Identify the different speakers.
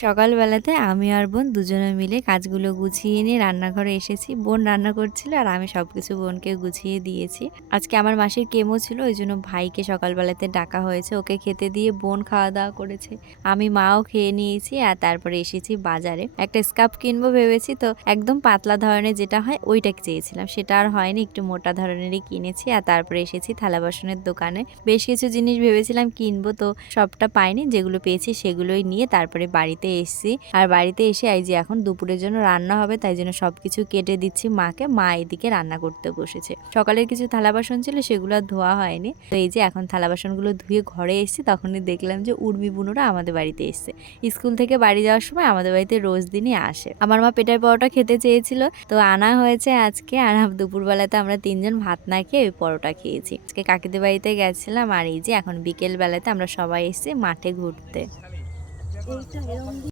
Speaker 1: সকালবেলাতে আমি আর বোন দুজনে মিলে কাজগুলো গুছিয়ে নিয়ে রান্নাঘরে এসেছি। বোন রান্না করছিল আর আমি সব কিছু বোনকে গুছিয়ে দিয়েছি। আজকে আমার মাসির কেমো ছিল, ওই জন্য ভাইকে সকালবেলাতে ডাকা হয়েছে। ওকে খেতে দিয়ে বোন খাওয়া দাওয়া করেছে। আমি মাও খেয়ে নিয়েছি আর তারপরে এসেছি বাজারে। একটা স্কার্ফ কিনবো ভেবেছি তো একদম পাতলা ধরনের যেটা হয় ওইটা চেয়েছিলাম। সেটা আর হয়নি, একটু মোটা ধরনেরই কিনেছি আর তারপরে এসেছি থালা বাসনের দোকানে। বেশ কিছু জিনিস ভেবেছিলাম কিনবো তো সবটা পাইনি, যেগুলো পেয়েছি সেগুলোই নিয়ে তারপরে বাড়িতে এসেছি। আর বাড়িতে এসে এই যে এখন দুপুরের জন্য রান্না হবে, তাই জন্য সব কিছু কেটে দিচ্ছি মাকে। মা এদিকে রান্না করতে বসেছে। সকালের কিছু থালা বাসন ছিল, সেগুলো ধোয়া হয়নি। তো এই যে এখন থালা বাসনগুলো ধুয়ে ঘরে এসেছি, তখনই দেখলাম যে উর্মি বুনুরা আমাদের বাড়িতে এসছে। স্কুল থেকে বাড়ি যাওয়ার সময় আমাদের বাড়িতে রোজ দিনই আসে। আমার মা পেটার পরোটা খেতে চেয়েছিল, তো আনা হয়েছে আজকে। আর দুপুরবেলাতে আমরা তিনজন ভাত না খেয়ে ওই পরোটা খেয়েছি। আজকে কাকিদের বাড়িতে গেছিলাম, আর এই যে এখন বিকেল বেলাতে আমরা সবাই এসেছি মাঠে ঘুরতে। এইটা এরকম